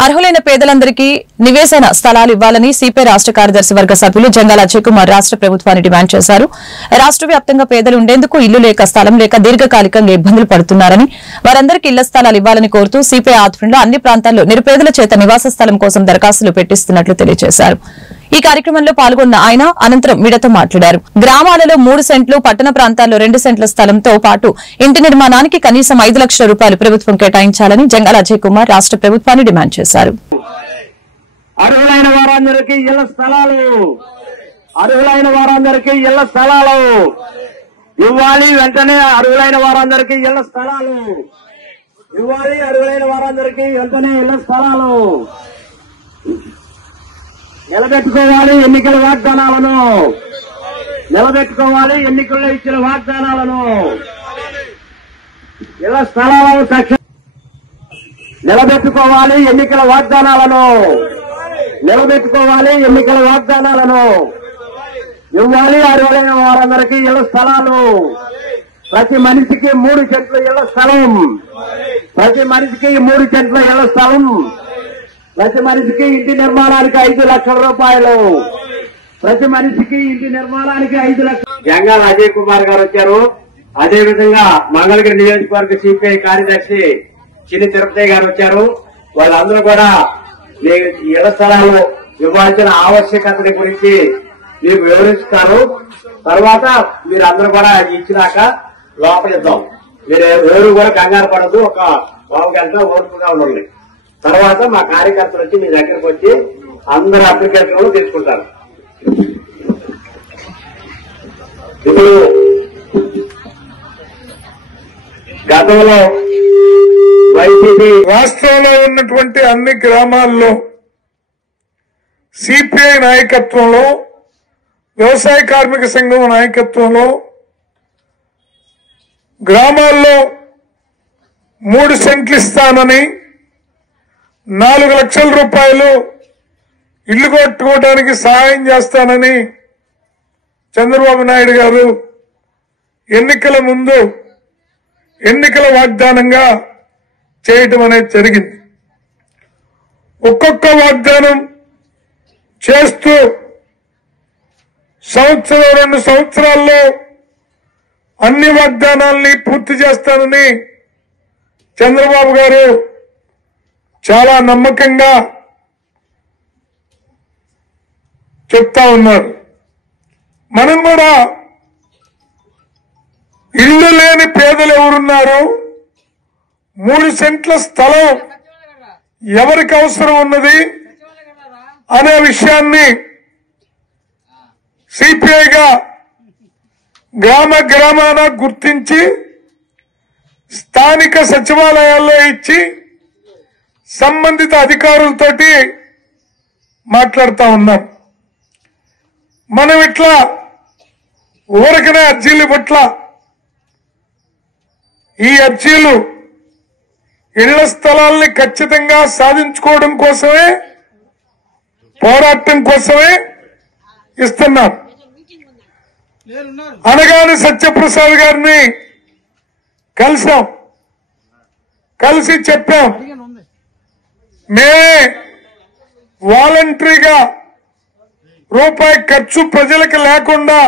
అర్హులైన పేదలందరికీ నివేశన స్థలాలు ఇవ్వాలని సిపిఐ రాష్ట్ర కార్యదర్శి వర్గ సభ్యులు జంగాల అజయ్ కుమార్ రాష్ట్ర ప్రభుత్వాన్ని డిమాండ్ చేశారు. రాష్ట్ర వ్యాప్తంగా పేదలు ఉండేందుకు ఇల్లు లేక స్థలం లేక దీర్ఘకాలికంగా ఇబ్బందులు పడుతున్నారని, వారందరికీ ఇళ్ల స్థలాలు ఇవ్వాలని కోరుతూ సిపిఐ ఆధ్వర్యంలో అన్ని ప్రాంతాల్లో నిరుపేదల చేత నివాస స్థలం కోసం దరఖాస్తులు పెట్టిస్తున్నట్లు తెలియజేశారు. ఈ కార్యక్రమంలో పాల్గొన్న ఆయన అనంతరం మీడియాతో మాట్లాడారు. గ్రామాలలో 3 సెంట్లు, పట్టణ ప్రాంతాల్లో 2 సెంట్ల స్థలంతో పాటు ఇంటి నిర్మాణానికి కనీసం 5 లక్షల రూపాయలు ప్రభుత్వం కేటాయించాలని జంగాల అజయ్ కుమార్ రాష్ట్ర ప్రభుత్వాన్ని డిమాండ్ చేశారు. అర్హులైన వారందరికీ ఇళ్ల స్థలాలు, అర్హులైన వారందరికీ ఇళ్ల స్థలాలు ఇవ్వాలి. వెంటనే అర్హులైన వారందరికీ ఇళ్ల స్థలాలు ఇవ్వాలి. అర్హులైన వారందరికీ వెంటనే ఇళ్ల స్థలాలు నిలబెట్టుకోవాలి. ఎన్నికల వాగ్దానాలను నిలబెట్టుకోవాలి. ఎన్నికల్లో ఇచ్చిన వాగ్దానాలను ఇళ్ల స్థలాలను నిలబెట్టుకోవాలి. ఎన్నికల వాగ్దానాలను నిలబెట్టుకోవాలి. ఎన్నికల వాగ్దానాలను ఇవ్వాలి. అర్హులైన వారందరికీ ఇళ్ల స్థలాలు, ప్రతి మనిషికి 3 సెంట్ల ఇళ్ల స్థలం, ప్రతి మనిషికి 3 సెంట్ల ఇళ్ల స్థలం, ప్రతి మనిషికి ఇంటి నిర్మాణానికి 5 లక్షల రూపాయలు, ప్రతి మనిషికి ఇంటి నిర్మాణానికి 5 లక్షలు. జంగాల అజయ్ కుమార్ గారు వచ్చారు. అదేవిధంగా మంగళగిరి నియోజకవర్గ సిపిఐ కార్యదర్శి చిన్ని తిరుపతి గారు వచ్చారు. వాళ్ళందరూ కూడా ఇళ్ల స్థలాలు ఇవ్వాల్సిన ఆవశ్యకతని గురించి మీకు వివరిస్తారు. తర్వాత మీరందరూ కూడా ఇచ్చినాక లోపలిద్దాం. మీరు ఎవరు కూడా కంగారు పడదు. ఒక పావు గంట ఓర్పుగా ఉండండి. తర్వాత మా కార్యకర్తలు వచ్చి మీ దగ్గరకు వచ్చి అందరు అప్లికేషన్లు తీసుకుంటారు. ఇప్పుడు గతంలో వైసీపీ రాష్ట్రంలో ఉన్నటువంటి అన్ని గ్రామాల్లో సిపిఐ నాయకత్వంలో, వ్యవసాయ కార్మిక సంఘం నాయకత్వంలో గ్రామాల్లో 3 సెంట్లు ఇస్తానని, 4 లక్షల రూపాయలు ఇల్లు కట్టుకోవడానికి సహాయం చేస్తానని చంద్రబాబు నాయుడు గారు ఎన్నికల ముందు ఎన్నికల వాగ్దానంగా చేయటం అనేది జరిగింది. ఒక్కొక్క వాగ్దానం చేస్తూ సంవత్సరం 2 సంవత్సరాల్లో అన్ని వాగ్దానాల్ని పూర్తి చేస్తానని చంద్రబాబు గారు చాలా నమ్మకంగా చెప్తా ఉన్నారు. మనం కూడా ఇల్లు లేని పేదలు ఎవరున్నారు, 3 సెంట్ల స్థలం ఎవరికి అవసరం ఉన్నది అనే విషయాన్ని సిపిఐగా గ్రామాన గుర్తించి స్థానిక సచివాలయాల్లో ఇచ్చి సంబంధిత అధికారులతోటి మాట్లాడుతూ ఉన్నాం. మనం ఇట్లా ఊరికనే అర్జీలు పట్ల ఈ అర్జీలు ఇళ్ల స్థలాల్ని ఖచ్చితంగా సాధించుకోవడం కోసమే, పోరాటం కోసమే ఇస్తున్నాం. అనగానే సత్యప్రసాద్ గారిని కలిసాం, కలిసి చెప్పాం, మేమే వాలంటరీగా రూపాయి ఖర్చు ప్రజలకు లేకుండా